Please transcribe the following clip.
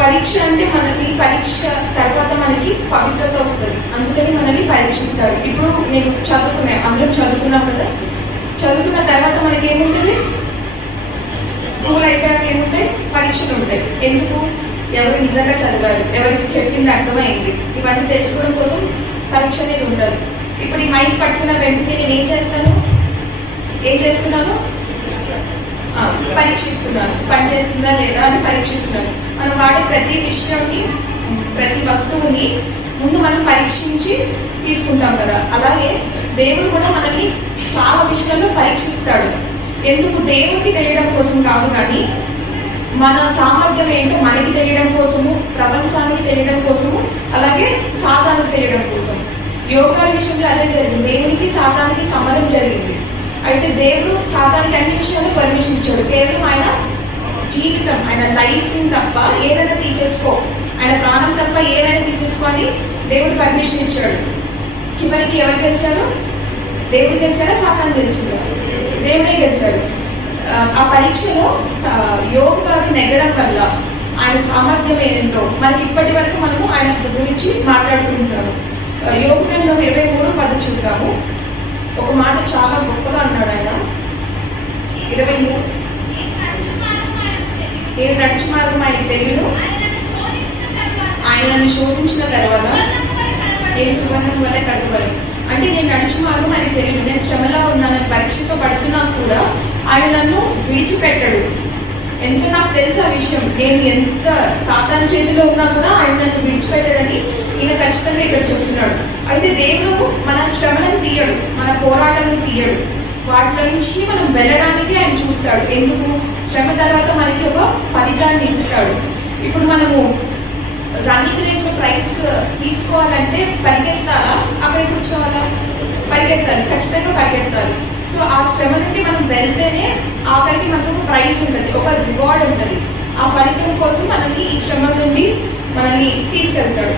పరీక్ష అంటే మనల్ని పరీక్ష తర్వాత మనకి పవిత్రత వస్తుంది, అందుకని మనల్ని పరీక్షిస్తారు. ఇప్పుడు నేను అందరం చదువుకున్నాం కదా, చదువుకున్న తర్వాత మనకి ఏముంటుంది, స్కూల్ అయిపోయాక ఏముంటాయి, పరీక్షలు ఉంటాయి. ఎందుకు? ఎవరు నిజంగా చదివారు, ఎవరికి చెప్పింది అర్థమైంది, ఇవన్నీ తెలుసుకోవడం కోసం పరీక్ష అనేది ఉంటుంది. ఇప్పుడు ఈ మైక్ పట్టుకున్న వెంటనే నేను ఏం చేస్తున్నాను, పరీక్షిస్తున్నాను, పని చేస్తుందా లేదా అని పరీక్షిస్తున్నాను. మనం వాడే ప్రతి విషయాన్ని, ప్రతి వస్తువుని ముందు మనం పరీక్షించి తీసుకుంటాం కదా, అలాగే దేవుడు కూడా మనల్ని చాలా విషయాల్లో పరీక్షిస్తాడు. ఎందుకు? దేవుడికి తెలియడం కోసం కాదు, కానీ మన సామర్థ్యం ఏంటో మనకి తెలియడం కోసము, ప్రపంచానికి తెలియడం కోసము, అలాగే సాతానికి తెలియడం కోసం. యోగా విషయంలో అదే జరిగింది, దేవునికి సాతానికి సమరం జరిగింది. అయితే దేవుడు సాతానికి అన్ని విషయాలు పర్మిషన్ ఇచ్చాడు, కేవలం ఆయన జీవితం, ఆయన లైఫ్ తప్ప ఏదైనా తీసేసుకో, ఆయన ప్రాణం తప్ప ఏదైనా తీసేసుకోని దేవుడు పర్మిషన్ ఇచ్చాడు. చివరికి ఎవరు గెలిచారు? దేవుడు గెలిచారా, సాతాను గెలిచారా? దేవుడే గెలిచాడు. ఆ పరీక్షలో యోగు గారు నెగ్గడం వల్ల ఆయన సామర్థ్యం ఏంటో మనకి ఇప్పటి వరకు మనము ఆయన గురించి మాట్లాడుకుంటాము. యోగు గ్రంథం 23:10 చూద్దాము. ఒక మాట చాలా గొప్పగా అన్నాడు ఆయన. 23 నేను నడిచి మార్గం ఆయనకు తెలియదు, ఆయన నన్ను శోధించిన తర్వాత నేను సువర్ణం వల్ల కట్టుబడి. అంటే నేను నడిచి మార్గం ఆయనకు తెలియదు, నేను శ్రమలో ఉన్నానని పరీక్షతో పడుతున్నా కూడా ఆయన నన్ను విడిచిపెట్టాడు. ఎంత నాకు తెలుసు ఆ విషయం, నేను ఎంత సాతాను చేతిలో ఉన్నా కూడా ఆయన నన్ను విడిచిపెట్టాడని ఈయన ఖచ్చితంగా ఇక్కడ చెప్తున్నాడు. అయితే దేవుడు మన శ్రమలను తీయడు, మన పోరాటాలను తీయడు, వాటిలో నుంచి మనం వెళ్ళడానికి ఆయన చూస్తాడు. ఎందుకు? శ్రమ తర్వాత మనకి ఒక ఫలితాన్ని ఇస్తాడు. ఇప్పుడు మనము రన్నింగ్ రేస్ లో ప్రైజ్ తీసుకోవాలంటే పరిగెత్తాలా, అక్కడే కూర్చోవాలా? పరిగెత్తాలి, ఖచ్చితంగా పరిగెత్తాలి. సో ఆ శ్రమ నుండి మనం వెళ్తేనే ఆఖరికి మనకు ప్రైజ్ ఉంటుంది, ఒక రివార్డ్ ఉంటుంది. ఆ ఫలితం కోసం మనకి ఈ శ్రమ నుండి మనల్ని తీసుకెళ్తాడు.